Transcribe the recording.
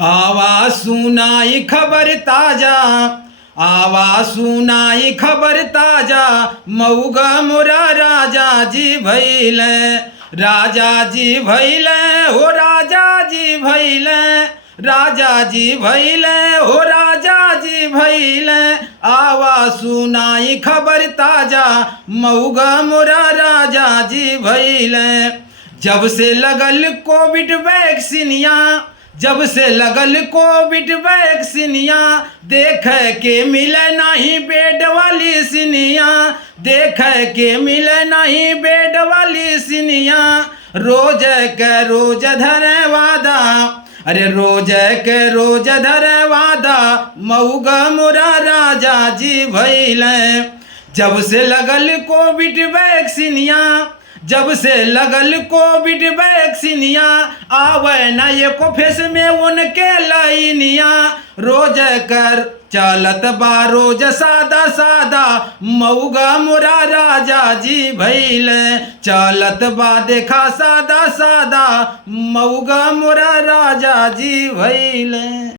आवाज सुनाई खबर ताजा, आवाज सुनाई खबर ताजा, मऊगा मोरा राजा जी भैले, राजा जी भैले हो राजा जी भैले, राजा जी भैले हो राजा जी भैले। आवाज सुनाई खबर ताजा, मऊगा मोरा राजा जी भैले। जब से लगल कोविड वैक्सीनिया, जब से लगल कोविड वैक्सीनिया, देख के मिले नहीं बेड वाली सिनिया, देख के मिले नहीं बेड वाली सिनिया। रोज के रोज धरे वादा, अरे रोज के रोज धरे वादा, मऊगा मोरा राजा जी भैले। जब से लगल कोविड वैक्सीनिया, जब से लगल कोविड वैक्सीनिया, आवे न एको फेस में उनके लाइनिया। रोज कर चलत बा रोज सादा सादा, मऊगा मोरा राजा जी भैले। चलत बा देखा सादा सादा, मऊगा मोरा राजा जी भैले।